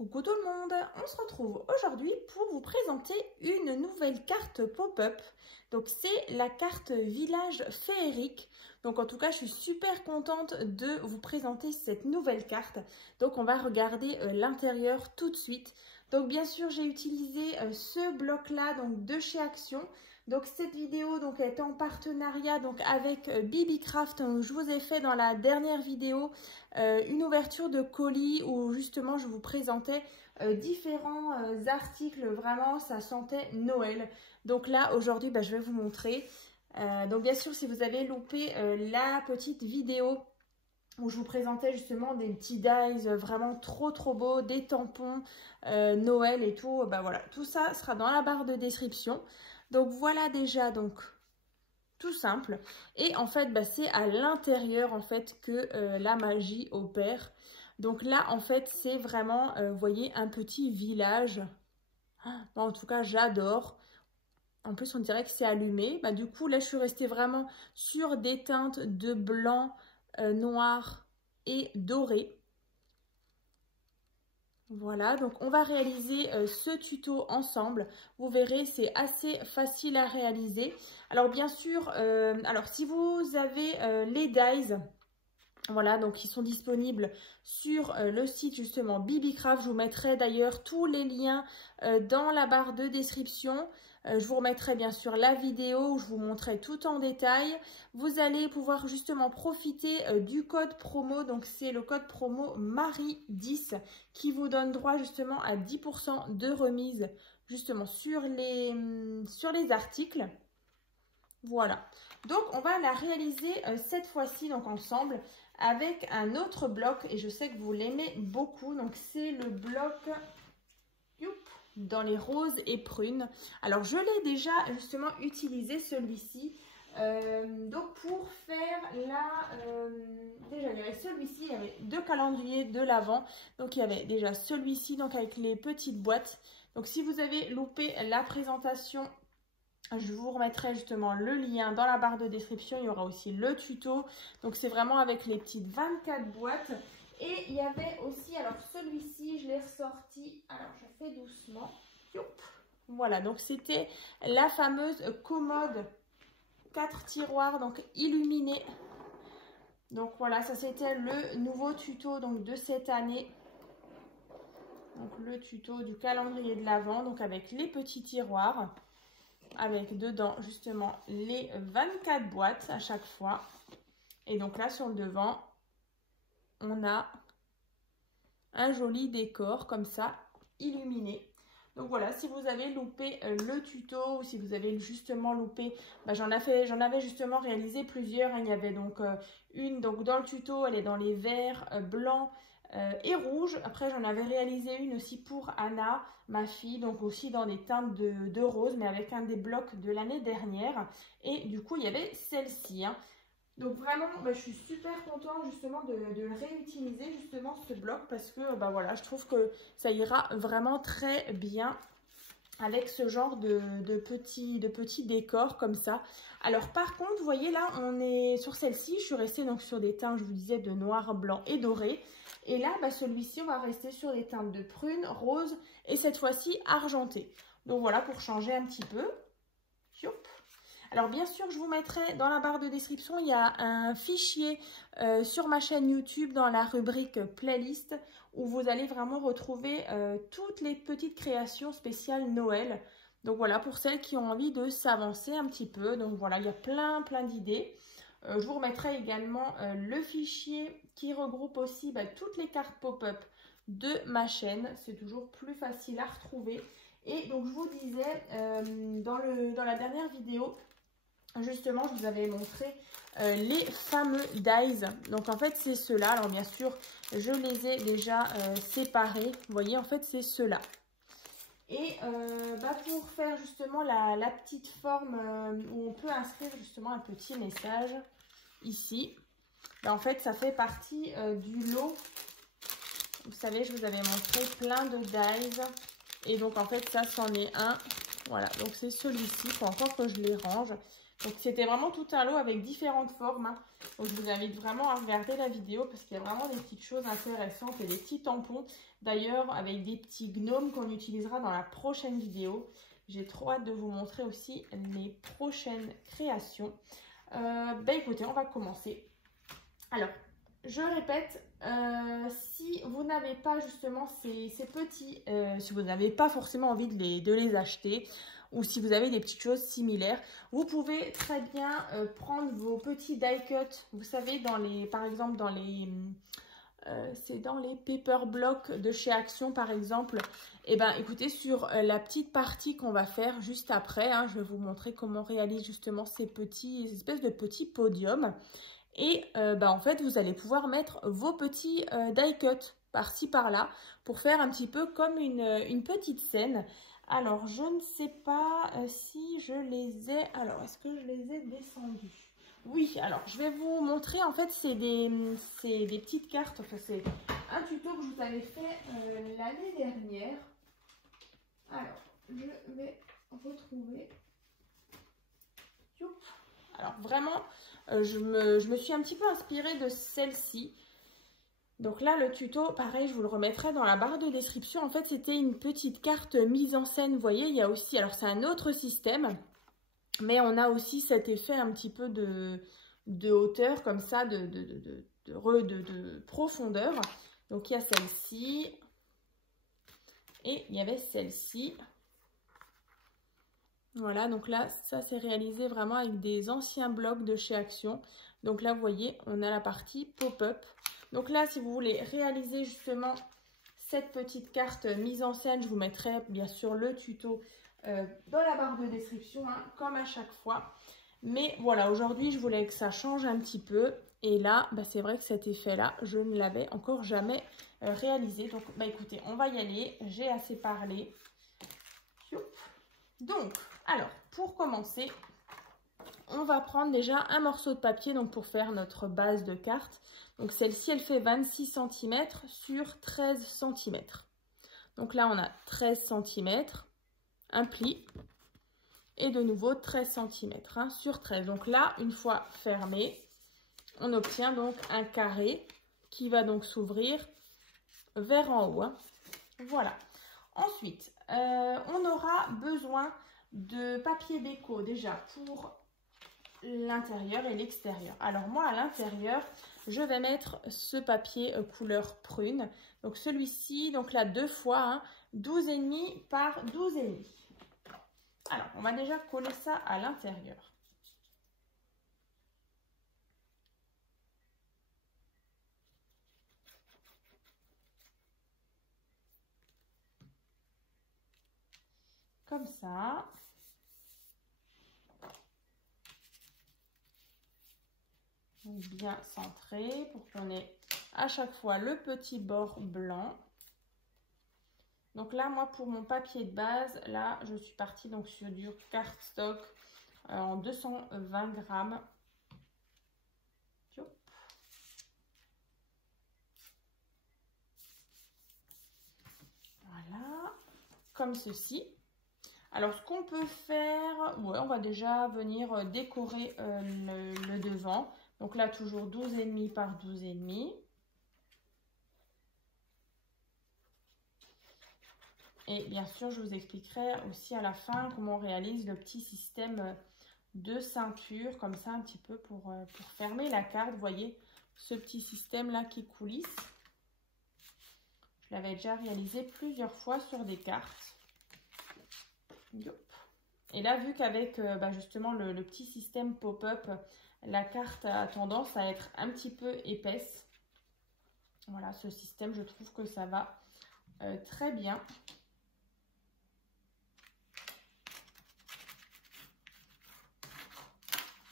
Coucou tout le monde, on se retrouve aujourd'hui pour vous présenter une nouvelle carte pop-up. Donc c'est la carte Village Féerique. Donc en tout cas je suis super contente de vous présenter cette nouvelle carte. Donc on va regarder l'intérieur tout de suite. Donc bien sûr j'ai utilisé ce bloc là donc de chez Action. Donc cette vidéo donc est en partenariat donc avec BBCraft. Je vous ai fait dans la dernière vidéo une ouverture de colis où justement je vous présentais différents articles. Vraiment ça sentait Noël. Donc là aujourd'hui je vais vous montrer. Donc bien sûr si vous avez loupé la petite vidéo où je vous présentais justement des petits dies vraiment trop beaux, des tampons Noël et tout, voilà, tout ça sera dans la barre de description. Donc voilà déjà donc tout simple. Et en fait c'est à l'intérieur en fait que la magie opère. Donc là en fait c'est vraiment, vous voyez, un petit village. Bon, en tout cas j'adore. En plus on dirait que c'est allumé. Du coup là je suis restée vraiment sur des teintes de blanc, noir et doré. Voilà, donc on va réaliser ce tuto ensemble. Vous verrez, c'est assez facile à réaliser. Alors bien sûr, alors si vous avez les dies, voilà, donc ils sont disponibles sur le site justement BBCraft. Je vous mettrai d'ailleurs tous les liens dans la barre de description. Je vous remettrai bien sûr la vidéo où je vous montrerai tout en détail. Vous allez pouvoir justement profiter du code promo. Donc c'est le code promo Marie10 qui vous donne droit justement à 10% de remise justement sur les articles. Voilà. Donc on va la réaliser cette fois-ci donc ensemble avec un autre bloc et je sais que vous l'aimez beaucoup. Donc c'est le bloc dans les roses et prunes. Alors je l'ai déjà justement utilisé celui-ci. Donc pour faire déjà il y avait celui-ci, il y avait deux calendriers de l'Avent. Donc il y avait déjà celui-ci donc avec les petites boîtes. Donc si vous avez loupé la présentation, je vous remettrai justement le lien dans la barre de description. Il y aura aussi le tuto. Donc c'est vraiment avec les petites 24 boîtes. Et il y avait aussi, alors celui-ci, je l'ai ressorti. Alors je fais doucement. Youp. Voilà, donc c'était la fameuse commode 4 tiroirs donc illuminés. Donc voilà, ça c'était le nouveau tuto donc de cette année. Donc le tuto du calendrier de l'Avent, donc avec les petits tiroirs. Avec dedans justement les 24 boîtes à chaque fois. Et donc là sur le devant, on a un joli décor comme ça, illuminé. Donc voilà, si vous avez loupé le tuto ou si vous avez justement loupé, j'en avais justement réalisé plusieurs. Il y avait donc une donc dans le tuto, elle est dans les verts, blancs et rouges. Après j'en avais réalisé une aussi pour Anna, ma fille, donc aussi dans des teintes de rose, mais avec un des blocs de l'année dernière. Et du coup il y avait celle-ci. Donc vraiment, je suis super contente justement de le réutiliser justement ce bloc parce que voilà, je trouve que ça ira vraiment très bien avec ce genre de petits décors comme ça. Alors par contre, vous voyez là, on est sur celle-ci, je suis restée donc sur des teintes, je vous disais, de noir, blanc et doré. Et là, celui-ci, on va rester sur des teintes de prune, rose et cette fois-ci argenté. Donc voilà, pour changer un petit peu. Youp. Alors bien sûr, je vous mettrai dans la barre de description, il y a un fichier sur ma chaîne YouTube dans la rubrique playlist où vous allez vraiment retrouver toutes les petites créations spéciales Noël. Donc voilà, pour celles qui ont envie de s'avancer un petit peu. Donc voilà, il y a plein d'idées. Je vous remettrai également le fichier qui regroupe aussi toutes les cartes pop-up de ma chaîne. C'est toujours plus facile à retrouver. Et donc je vous disais dans la dernière vidéo, justement, je vous avais montré les fameux dies. Donc, en fait, c'est ceux-là. Alors, bien sûr, je les ai déjà séparés. Vous voyez, en fait, c'est ceux-là. Et pour faire justement la petite forme où on peut inscrire justement un petit message ici, en fait, ça fait partie du lot. Vous savez, je vous avais montré plein de dies. Et donc, en fait, ça, c'en est un. Voilà, donc c'est celui-ci. Il faut encore que je les range. Donc c'était vraiment tout un lot avec différentes formes. Hein. Donc je vous invite vraiment à regarder la vidéo parce qu'il y a vraiment des petites choses intéressantes et des petits tampons. D'ailleurs avec des petits gnomes qu'on utilisera dans la prochaine vidéo. J'ai trop hâte de vous montrer aussi les prochaines créations. Écoutez, on va commencer. Alors, je répète, si vous n'avez pas justement ces petits, si vous n'avez pas forcément envie de les acheter, ou si vous avez des petites choses similaires, vous pouvez très bien prendre vos petits die cut, vous savez, par exemple dans les... c'est dans les paper blocks de chez Action par exemple. Et ben écoutez, sur la petite partie qu'on va faire juste après, hein, je vais vous montrer comment on réalise justement ces espèces de petits podiums. Et en fait vous allez pouvoir mettre vos petits die cut par-ci par-là pour faire un petit peu comme une petite scène. Alors je ne sais pas si je les ai... Alors est-ce que je les ai descendus? Oui, alors je vais vous montrer, en fait c'est des petites cartes, enfin c'est un tuto que je vous avais fait l'année dernière. Alors, je vais retrouver. Alors vraiment, je me suis un petit peu inspirée de celle-ci. Donc là, le tuto, pareil, je vous le remettrai dans la barre de description. En fait, c'était une petite carte mise en scène, vous voyez, il y a aussi, alors c'est un autre système. Mais on a aussi cet effet un petit peu de hauteur, comme ça, de profondeur. Donc, il y a celle-ci. Et il y avait celle-ci. Voilà, donc là, ça, c'est réalisé vraiment avec des anciens blocs de chez Action. Donc là, vous voyez, on a la partie pop-up. Donc là, si vous voulez réaliser justement cette petite carte mise en scène, je vous mettrai bien sûr le tuto dans la barre de description, hein, comme à chaque fois. Mais voilà, aujourd'hui, je voulais que ça change un petit peu. Et là, c'est vrai que cet effet-là, je ne l'avais encore jamais réalisé. Donc, écoutez, on va y aller. J'ai assez parlé. Donc, alors, pour commencer, on va prendre déjà un morceau de papier donc pour faire notre base de carte. Donc, celle-ci, elle fait 26 cm sur 13 cm. Donc là, on a 13 cm. Un pli et de nouveau 13 cm hein, sur 13. Donc là, une fois fermé, on obtient donc un carré qui va donc s'ouvrir vers en haut. Hein. Voilà. Ensuite, on aura besoin de papier déco déjà pour l'intérieur et l'extérieur. Alors moi, à l'intérieur, je vais mettre ce papier couleur prune. Donc celui-ci, donc là 2 fois hein, 12,5 par 12,5. Alors, on va déjà coller ça à l'intérieur. Comme ça. Donc, bien centré pour qu'on ait à chaque fois le petit bord blanc. Donc là, moi, pour mon papier de base, là, je suis partie donc sur du cardstock en 220 grammes. Voilà, comme ceci. Alors, ce qu'on peut faire, ouais, on va déjà venir décorer le devant. Donc là, toujours 12,5 par 12,5. Et bien sûr, je vous expliquerai aussi à la fin comment on réalise le petit système de ceinture, comme ça un petit peu pour fermer la carte. Vous voyez ce petit système là qui coulisse. Je l'avais déjà réalisé plusieurs fois sur des cartes. Et là, vu qu'avec justement le petit système pop-up, la carte a tendance à être un petit peu épaisse. Voilà, ce système, je trouve que ça va très bien.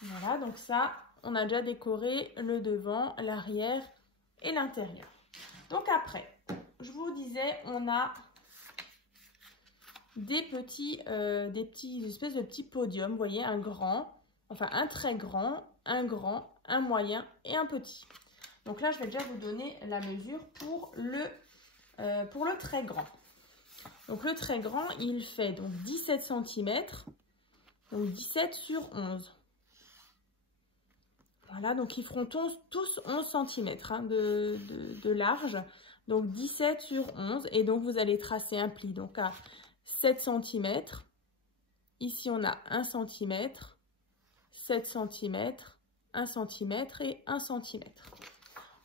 Voilà, donc ça, on a déjà décoré le devant, l'arrière et l'intérieur. Donc après, je vous disais, on a des espèces de petits podiums. Vous voyez, un grand, enfin un très grand, un moyen et un petit. Donc là, je vais déjà vous donner la mesure pour le très grand. Donc le très grand, il fait donc 17 cm, donc 17 sur 11. Voilà, donc ils feront tous 11 cm hein, de large. Donc 17 sur 11. Et donc vous allez tracer un pli. Donc à 7 cm. Ici on a 1 cm, 7 cm, 1 cm et 1 cm.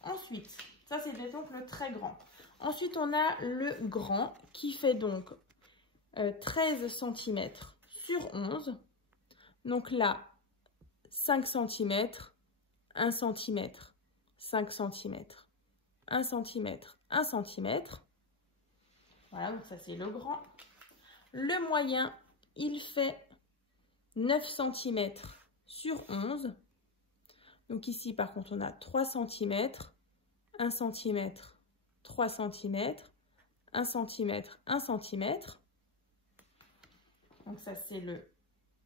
Ensuite, ça c'est donc le très grand. Ensuite on a le grand qui fait donc 13 cm sur 11. Donc là, 5 cm, 1 cm, 5 cm, 1 cm, 1 cm. Voilà, donc ça c'est le grand. Le moyen, il fait 9 cm sur 11. Donc ici, par contre, on a 3 cm, 1 cm, 3 cm, 1 cm, 1 cm. Donc ça c'est le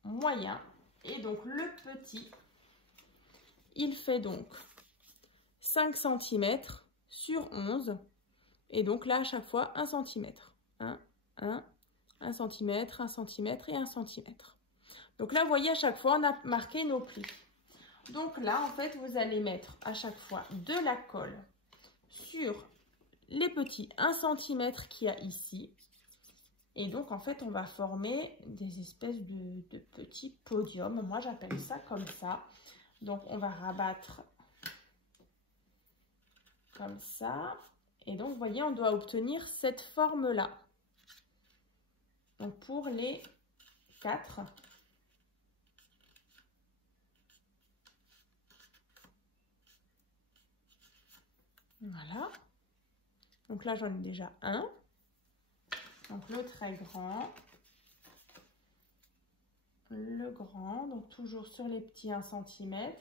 moyen. Et donc le petit, il fait donc 5 cm sur 11. Et donc là, à chaque fois, 1 cm. 1 cm, 1 cm et 1 cm. Donc là, vous voyez, à chaque fois, on a marqué nos plis. Donc là, en fait, vous allez mettre à chaque fois de la colle sur les petits 1 cm qu'il y a ici. Et donc, en fait, on va former des espèces de petits podiums. Moi, j'appelle ça comme ça. Donc, on va rabattre comme ça. Et donc, vous voyez, on doit obtenir cette forme-là. Donc, pour les 4. Voilà. Donc là, j'en ai déjà un. Donc, le très grand. Le grand. Donc, toujours sur les petits 1 cm.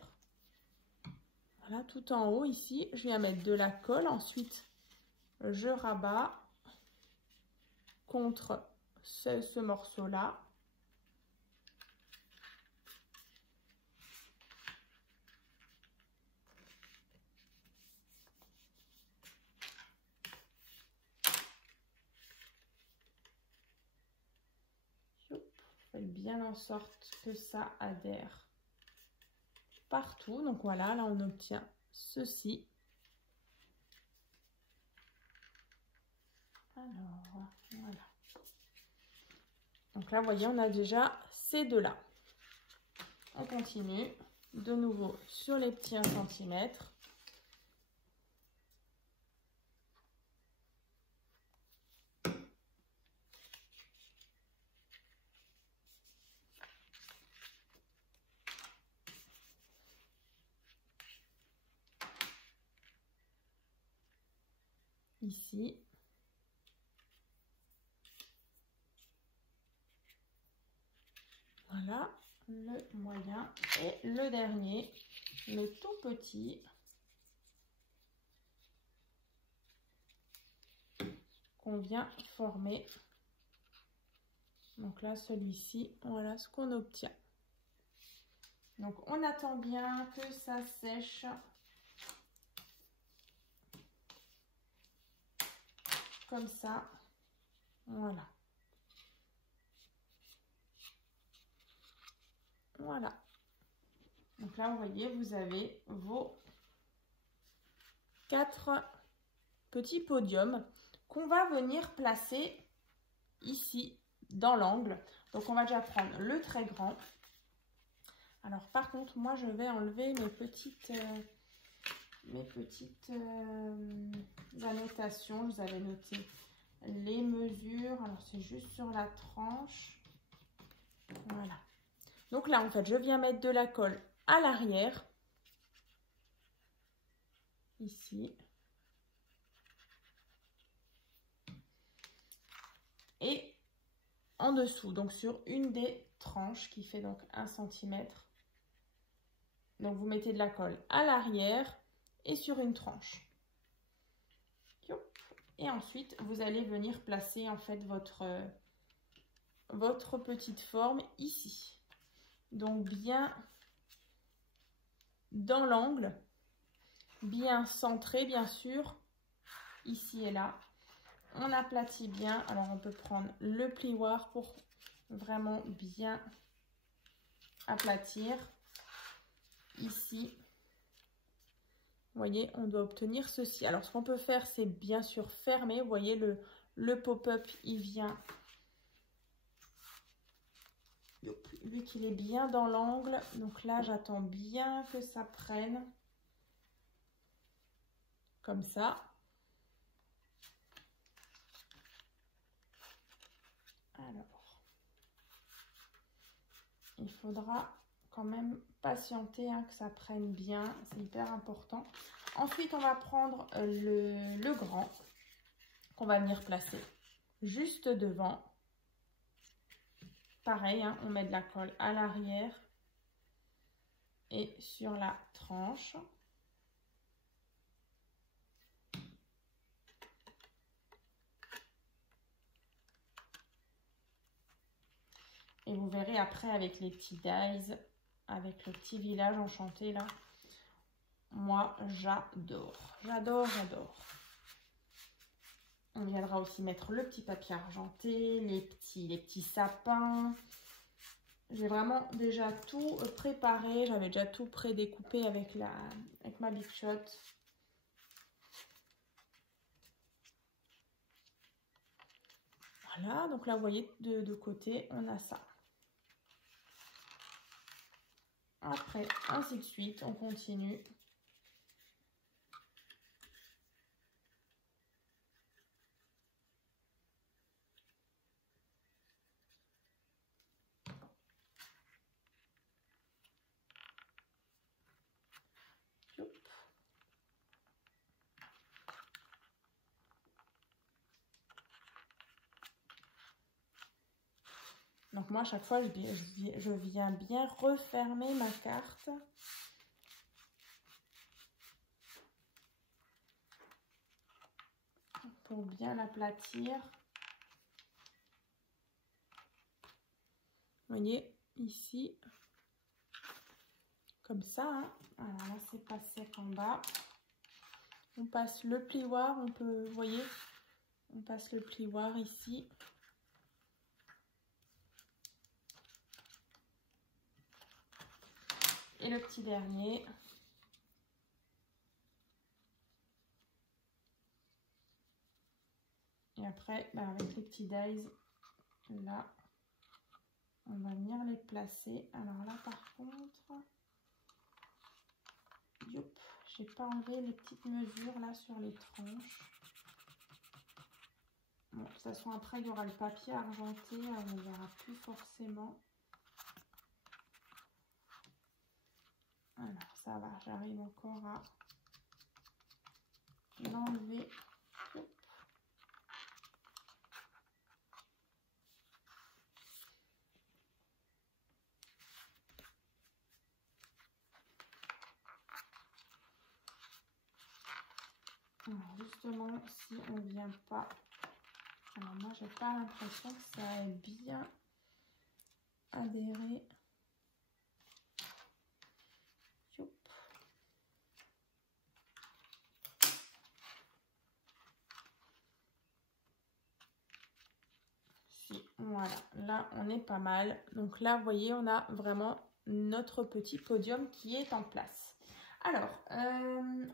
Voilà, tout en haut, ici, je viens mettre de la colle. Ensuite, je rabats contre ce morceau-là. Faites bien en sorte que ça adhère partout. Donc voilà, là on obtient ceci. Alors, voilà. Donc là, vous voyez, on a déjà ces deux-là. On continue de nouveau sur les petits 1 cm. Ici. Voilà, le moyen et le dernier, le tout petit, qu'on vient former. Donc là, celui-ci, voilà ce qu'on obtient. Donc on attend bien que ça sèche. Comme ça, voilà. Voilà. Donc là, vous voyez, vous avez vos 4 petits podiums qu'on va venir placer ici dans l'angle. Donc on va déjà prendre le très grand. Alors par contre, moi je vais enlever mes petites annotations. Je vous avais noté les mesures. Alors c'est juste sur la tranche. Voilà. Donc là, en fait, je viens mettre de la colle à l'arrière. Ici. Et en dessous, donc sur une des tranches qui fait donc 1 cm. Donc vous mettez de la colle à l'arrière et sur une tranche. Et ensuite, vous allez venir placer en fait votre petite forme ici. Donc bien dans l'angle, bien centré bien sûr, ici et là. On aplatit bien. Alors on peut prendre le plioir pour vraiment bien aplatir. Ici, Vous voyez, on doit obtenir ceci. Alors, ce qu'on peut faire, c'est bien sûr fermer. Vous voyez, le pop-up, il vient, vu qu'il est bien dans l'angle. Donc là, j'attends bien que ça prenne. Comme ça. Alors, il faudra quand même patienter que ça prenne bien. C'est hyper important. Ensuite, on va prendre le grand qu'on va venir placer juste devant. Pareil, on met de la colle à l'arrière et sur la tranche. Et vous verrez après avec les petits dies, avec le petit village enchanté là. Moi, j'adore. J'adore, j'adore. On viendra aussi mettre le petit papier argenté, les petits sapins. J'ai vraiment déjà tout préparé. J'avais déjà tout prédécoupé avec ma Big Shot. Voilà, donc là, vous voyez, de côté, on a ça. Après, ainsi de suite, on continue. Donc moi, à chaque fois, je viens bien refermer ma carte. Pour bien l'aplatir. Vous voyez, ici, comme ça. Alors là, c'est pas sec en bas. On passe le plioir, on peut, vous voyez, on passe le plioir ici. Et le petit dernier. Et après, avec les petits dies, là, on va venir les placer. Alors là, par contre, j'ai pas enlevé les petites mesures là sur les tranches. Bon, de toute façon, après, il y aura le papier argenté, on ne verra plus forcément. Alors, ça va, j'arrive encore à l'enlever. Alors, justement, si on ne vient pas... Alors, moi, j'ai pas l'impression que ça ait bien adhéré. Voilà, là on est pas mal. Donc là, vous voyez, on a vraiment notre petit podium qui est en place. Alors,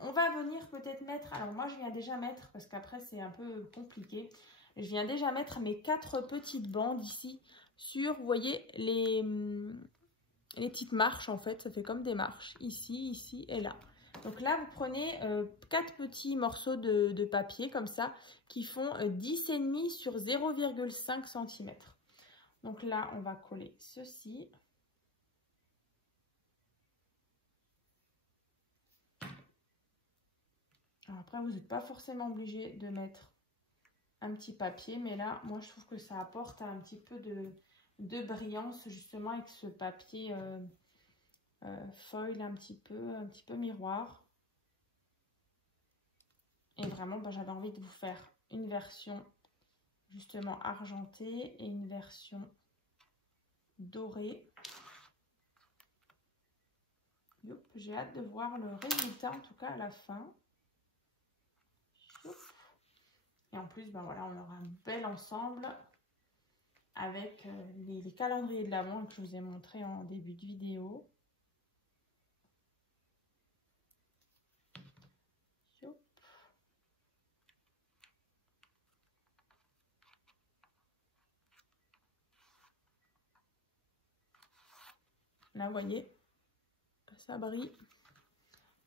on va venir peut-être mettre... Alors moi, je viens déjà mettre, parce qu'après c'est un peu compliqué. Je viens déjà mettre mes 4 petites bandes ici sur, vous voyez, les petites marches en fait. Ça fait comme des marches, ici, ici et là. Donc là, vous prenez 4 petits morceaux de papier comme ça qui font 10,5 sur 0,5 cm. Donc là, on va coller ceci. Alors après, vous n'êtes pas forcément obligé de mettre un petit papier, mais là, moi, je trouve que ça apporte un petit peu de brillance justement avec ce papier foil un petit peu miroir. Et vraiment, j'avais envie de vous faire une version justement argentée et une version dorée. J'ai hâte de voir le résultat, en tout cas à la fin. Et en plus, voilà, on aura un bel ensemble avec les calendriers de l'Avent que je vous ai montré en début de vidéo. Là, vous voyez, ça brille.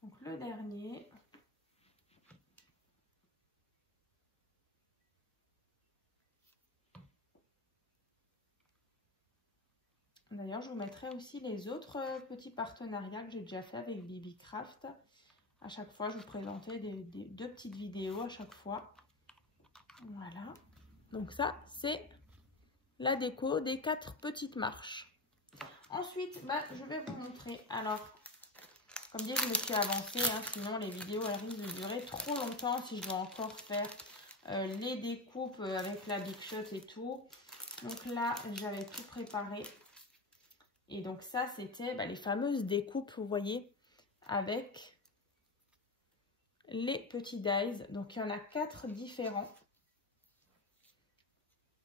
Donc, le dernier. D'ailleurs, je vous mettrai aussi les autres petits partenariats que j'ai déjà fait avec Bibi Craft. À chaque fois, je vous présentais deux petites vidéos à chaque fois. Voilà. Donc ça, c'est la déco des 4 petites marches. Ensuite, je vais vous montrer. Alors, comme dit, je me suis avancée, hein, sinon les vidéos elles risquent de durer trop longtemps si je dois encore faire les découpes avec la Big Shot et tout. Donc là, j'avais tout préparé. Et donc ça, c'était les fameuses découpes, vous voyez, avec les petits dies. Donc il y en a 4 différents.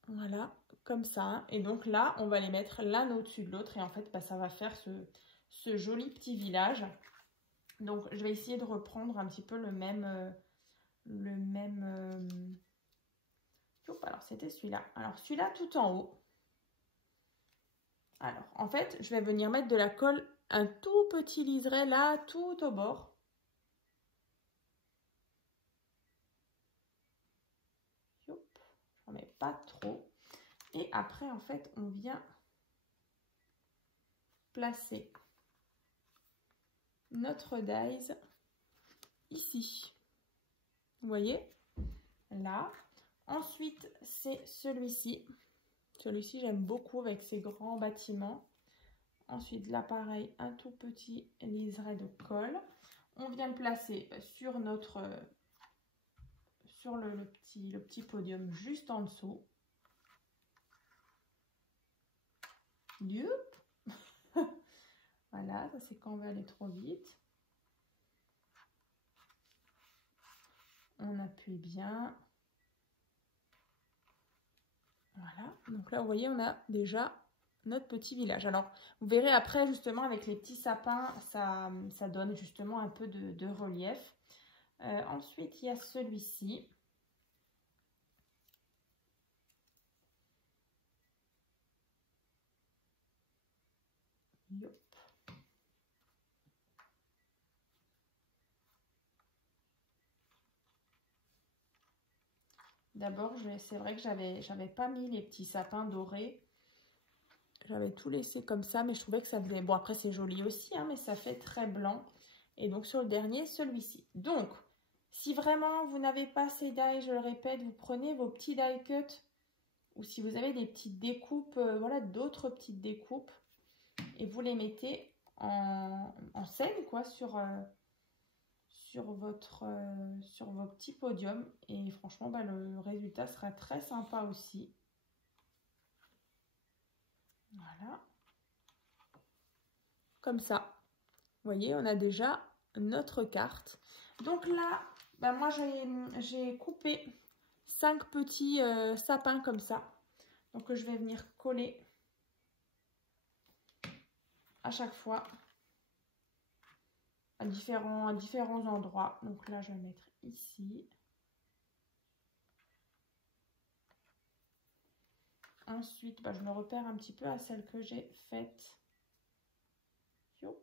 Voilà, comme ça. Hein. Et donc là, on va les mettre l'un au-dessus de l'autre. Et en fait, ça va faire ce joli petit village. Donc je vais essayer de reprendre un petit peu le même... alors c'était celui-là. Alors celui-là tout en haut. Alors en fait, je vais venir mettre de la colle, un tout petit liseré là, tout au bord. J'en mets pas trop. Et après, en fait, on vient placer notre dies ici. Vous voyez? Là. Ensuite, c'est celui-ci. Celui-ci, j'aime beaucoup avec ses grands bâtiments. Ensuite, là, pareil, un tout petit liseré de colle. On vient le placer sur notre... sur le petit podium juste en dessous. Youp. Voilà, ça c'est quand on va aller trop vite. On appuie bien. Voilà, donc là vous voyez on a déjà notre petit village. Alors vous verrez après justement avec les petits sapins, ça donne justement un peu de relief. Ensuite il y a celui-ci. D'abord, c'est vrai que j'avais pas mis les petits sapins dorés. J'avais tout laissé comme ça, mais je trouvais que ça faisait... Bon, après, c'est joli aussi, hein, mais ça fait très blanc. Et donc, sur le dernier, celui-ci. Donc, si vraiment vous n'avez pas ces dies, je le répète, vous prenez vos petits die cut. Ou si vous avez des petites découpes, voilà, d'autres petites découpes. Et vous les mettez en scène, quoi, sur vos petits podiums. Et franchement, le résultat sera très sympa aussi. Voilà. Comme ça. Vous voyez, on a déjà notre carte. Donc là, moi, j'ai coupé 5 petits sapins comme ça. Donc, je vais venir coller à chaque fois à différents endroits. Donc là, je vais mettre ici. Ensuite, je me repère un petit peu à celle que j'ai faite. Youp.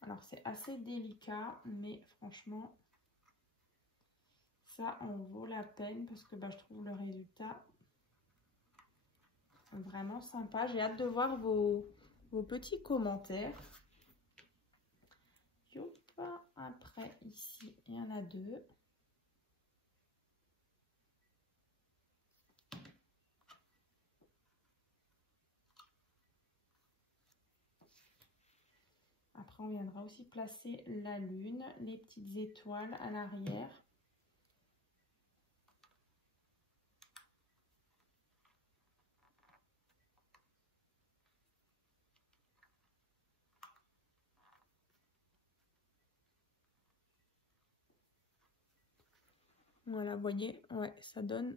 Alors, c'est assez délicat, mais franchement, ça en vaut la peine parce que je trouve le résultat vraiment sympa. J'ai hâte de voir vos petits commentaires. Youp. Après, ici, il y en a 2. Après, on viendra aussi placer la lune, les petites étoiles à l'arrière. Voilà, vous voyez, ouais, ça donne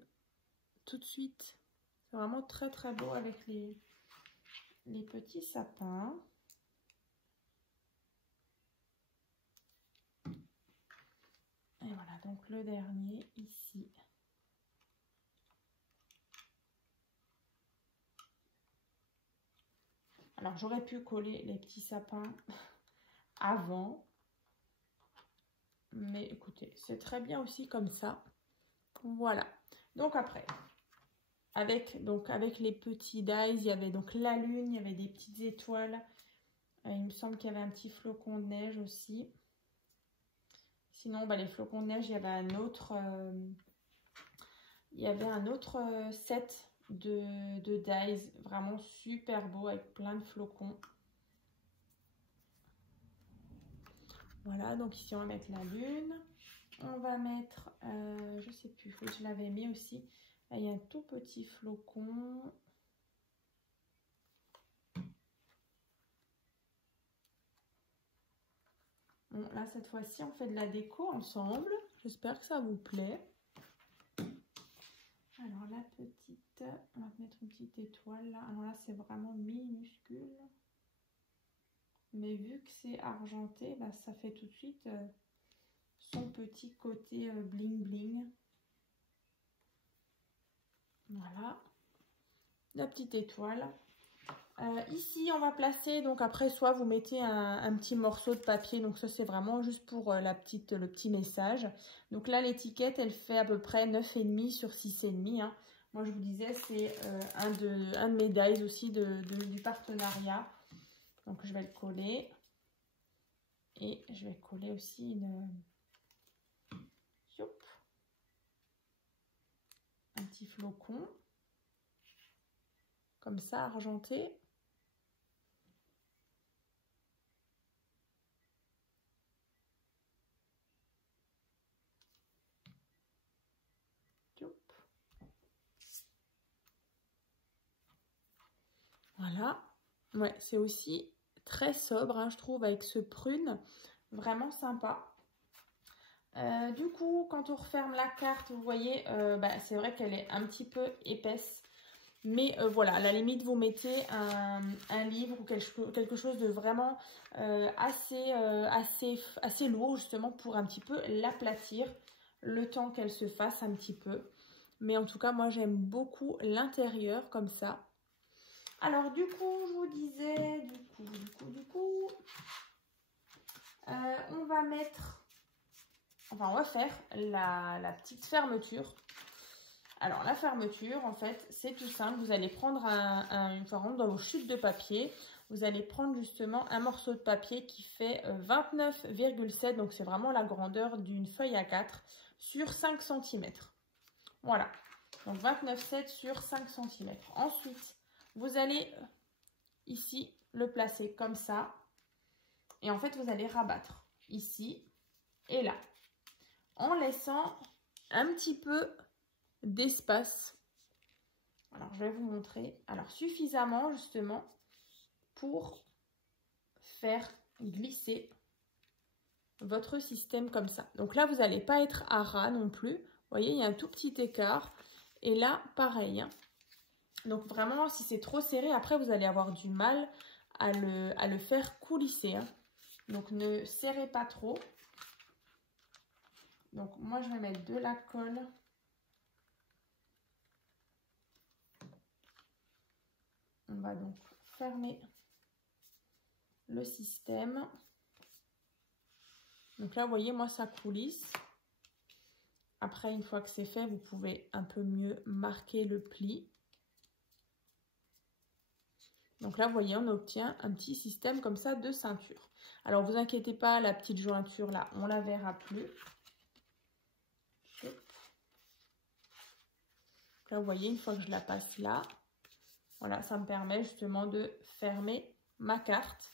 tout de suite. C'est vraiment très très beau avec les petits sapins. Et voilà, donc le dernier ici. Alors, j'aurais pu coller les petits sapins avant. Mais écoutez, c'est très bien aussi comme ça. Voilà. Donc après, avec les petits dies, il y avait donc la lune, il y avait des petites étoiles. Il me semble qu'il y avait un petit flocon de neige aussi. Sinon, bah, les flocons de neige, il y avait un autre, set de dies. Vraiment super beau avec plein de flocons. Voilà, donc ici on va mettre la lune. On va mettre, je sais plus, je l'avais mis aussi. Là, il y a un tout petit flocon. Bon, là, cette fois-ci, on fait de la déco ensemble. J'espère que ça vous plaît. Alors, la petite, on va mettre une petite étoile là. Alors là, c'est vraiment minuscule. Mais vu que c'est argenté, bah, ça fait tout de suite son petit côté bling bling. Voilà. La petite étoile. Ici, on va placer, donc après, soit vous mettez un petit morceau de papier, donc ça c'est vraiment juste pour le petit message. Donc là, l'étiquette, elle fait à peu près 9,5 sur 6,5. Hein. Moi, je vous disais, c'est un de mes dies aussi du partenariat. Donc, je vais le coller. Et je vais coller aussi un petit flocon. Comme ça, argenté. Voilà. Ouais, c'est aussi très sobre, hein, je trouve, avec ce prune. Vraiment sympa. Du coup, quand on referme la carte, vous voyez, bah, c'est vrai qu'elle est un petit peu épaisse. Mais voilà, à la limite, vous mettez un livre ou quelque chose de vraiment assez lourd, justement, pour un petit peu l'aplatir, le temps qu'elle se fasse un petit peu. Mais en tout cas, moi, j'aime beaucoup l'intérieur comme ça. Alors, du coup, je vous disais, on va mettre, enfin, on va faire la petite fermeture. Alors, la fermeture, en fait, c'est tout simple. Vous allez prendre dans vos chutes de papier, vous allez prendre justement un morceau de papier qui fait 29,7, donc c'est vraiment la grandeur d'une feuille A4 sur 5 cm. Voilà, donc 29,7 sur 5 cm. Ensuite, vous allez ici le placer comme ça. Et en fait, vous allez rabattre ici et là. En laissant un petit peu d'espace. Alors, je vais vous montrer. Alors, suffisamment justement pour faire glisser votre système comme ça. Donc là, vous n'allez pas être à ras non plus. Vous voyez, il y a un tout petit écart. Et là, pareil. Hein. Donc vraiment, si c'est trop serré, après, vous allez avoir du mal à le faire coulisser. Hein. Donc, ne serrez pas trop. Donc, moi, je vais mettre de la colle. On va donc fermer le système. Donc là, vous voyez, moi, ça coulisse. Après, une fois que c'est fait, vous pouvez un peu mieux marquer le pli. Donc là, vous voyez, on obtient un petit système comme ça de ceinture. Alors, vous inquiétez pas, la petite jointure là, on la verra plus. Là, vous voyez, une fois que je la passe là, voilà, ça me permet justement de fermer ma carte.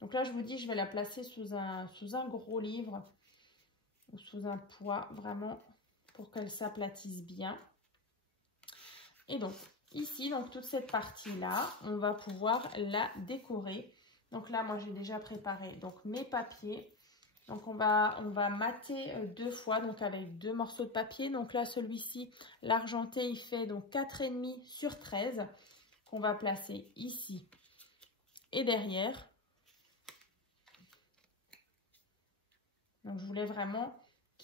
Donc là, je vous dis, je vais la placer sous un gros livre ou sous un poids, vraiment, pour qu'elle s'aplatisse bien. Et donc, ici, donc toute cette partie-là, on va pouvoir la décorer. Donc là, moi, j'ai déjà préparé donc mes papiers. Donc, on va mater 2 fois, donc avec 2 morceaux de papier. Donc là, celui-ci, l'argenté, il fait donc 4,5 sur 13 qu'on va placer ici et derrière. Donc, je voulais vraiment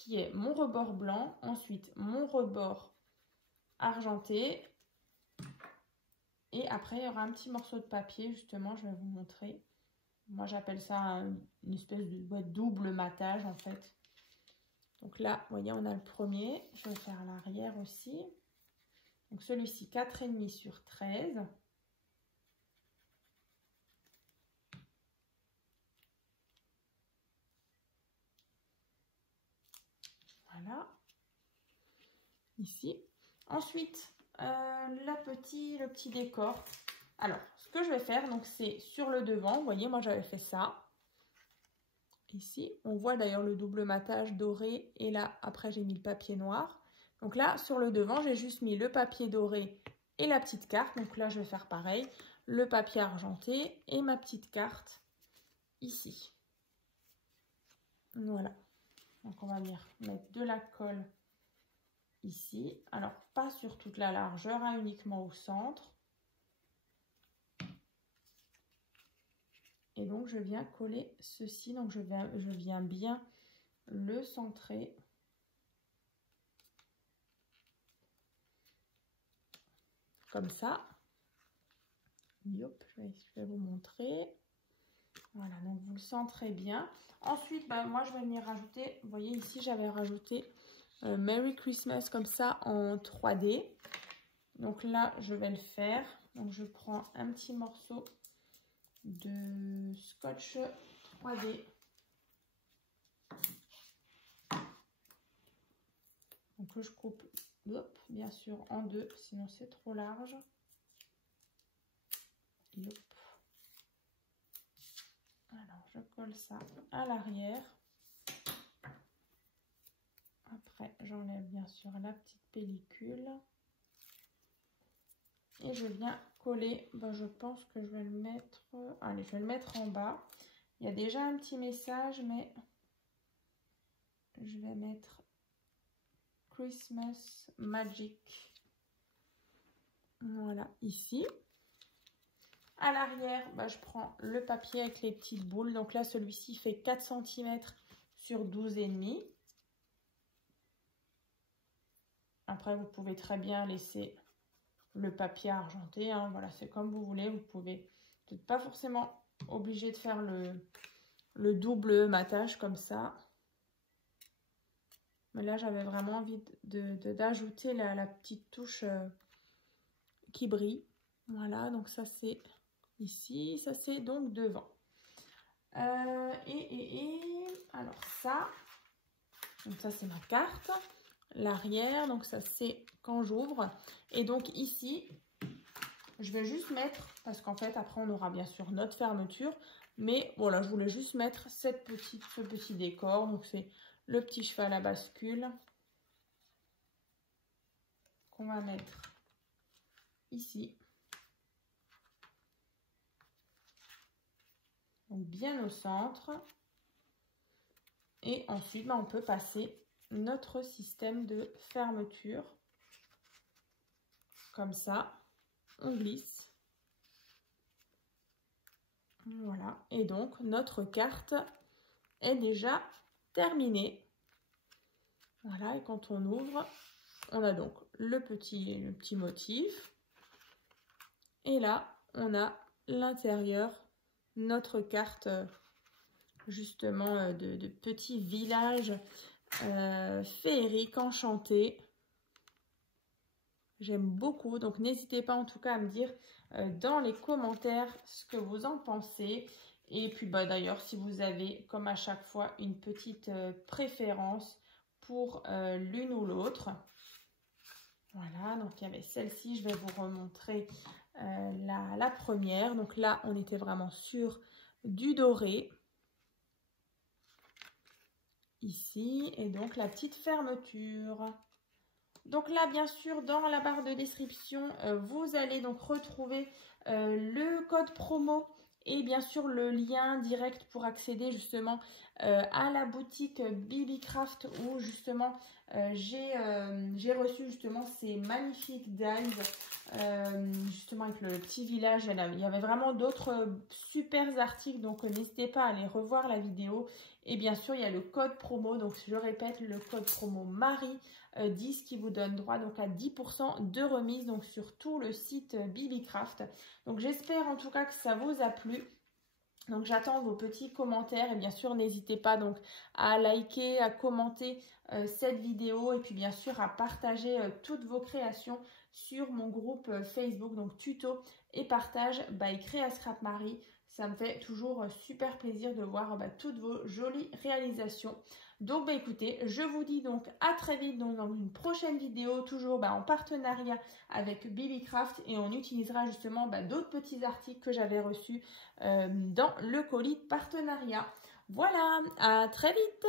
qui est mon rebord blanc, ensuite mon rebord argenté. Et après, il y aura un petit morceau de papier, justement, je vais vous montrer. Moi, j'appelle ça une espèce de double matage, en fait. Donc là, vous voyez, on a le premier. Je vais faire l'arrière aussi. Donc celui-ci, 4,5 sur 13. Voilà. Ici. Ensuite, le petit décor. Alors, ce que je vais faire, donc c'est sur le devant. Vous voyez, moi, j'avais fait ça. Ici, on voit d'ailleurs le double matage doré. Et là, après, j'ai mis le papier noir. Donc là, sur le devant, j'ai juste mis le papier doré et la petite carte. Donc là, je vais faire pareil. Le papier argenté et ma petite carte ici. Voilà. Donc, on va venir mettre de la colle ici. Alors, pas sur toute la largeur, hein, uniquement au centre. Et donc, je viens coller ceci. Donc, je viens bien le centrer. Comme ça. Yop, je vais vous montrer. Voilà, donc vous le centrez bien. Ensuite, moi, je vais venir rajouter, vous voyez ici, j'avais rajouté Merry Christmas comme ça en 3D. Donc là, je vais le faire. Donc, je prends un petit morceau de scotch 3D. Donc là, je coupe, hop, bien sûr, en deux, sinon c'est trop large. Hop. Alors, je colle ça à l'arrière. Après, j'enlève bien sûr la petite pellicule. Et je viens coller, je pense que je vais le mettre, allez, je vais le mettre en bas. Il y a déjà un petit message, mais je vais mettre Christmas Magic. Voilà, ici. À l'arrière, je prends le papier avec les petites boules. Donc là, celui-ci fait 4 cm sur 12,5. Après, vous pouvez très bien laisser le papier argenté. Hein. Voilà, c'est comme vous voulez. Vous pouvez peut-être pas forcément obligé de faire le double matage comme ça. Mais là, j'avais vraiment envie d'ajouter la petite touche qui brille. Voilà, donc ça c'est ici, ça c'est donc devant. Alors ça, donc ça c'est ma carte. L'arrière, donc ça c'est quand j'ouvre. Et donc ici, je vais juste mettre, parce qu'en fait après on aura bien sûr notre fermeture. Mais voilà, je voulais juste mettre ce petit décor. Donc c'est le petit cheval à bascule qu'on va mettre ici. Donc bien au centre. Et ensuite, on peut passer notre système de fermeture. Comme ça, on glisse. Voilà. Et donc, notre carte est déjà terminée. Voilà. Et quand on ouvre, on a donc le petit motif. Et là, on a l'intérieur, notre carte justement de petit village féerique enchanté. J'aime beaucoup, donc n'hésitez pas en tout cas à me dire dans les commentaires ce que vous en pensez. Et puis d'ailleurs, si vous avez comme à chaque fois une petite préférence pour l'une ou l'autre. Voilà, donc il y avait celle-ci, je vais vous remontrer la première. Donc là, on était vraiment sur du doré. Ici, et donc la petite fermeture. Donc là, bien sûr, dans la barre de description, vous allez donc retrouver le code promo et bien sûr le lien direct pour accéder justement à la boutique BBCraft où justement j'ai reçu justement ces magnifiques dies justement avec le petit village. Il y avait vraiment d'autres super articles, donc n'hésitez pas à aller revoir la vidéo Et bien sûr, il y a le code promo. Donc, je répète, le code promo Marie10 qui vous donne droit donc à 10% de remise donc sur tout le site Bibicraft. Donc, j'espère en tout cas que ça vous a plu. Donc j'attends vos petits commentaires et bien sûr n'hésitez pas donc à liker, à commenter cette vidéo et puis bien sûr à partager toutes vos créations sur mon groupe Facebook, donc tuto et partage by Créa Scrap Marie. Ça me fait toujours super plaisir de voir toutes vos jolies réalisations. Donc écoutez, je vous dis donc à très vite donc, dans une prochaine vidéo, toujours en partenariat avec Bibicraft, et on utilisera justement d'autres petits articles que j'avais reçus dans le colis de partenariat. Voilà, à très vite!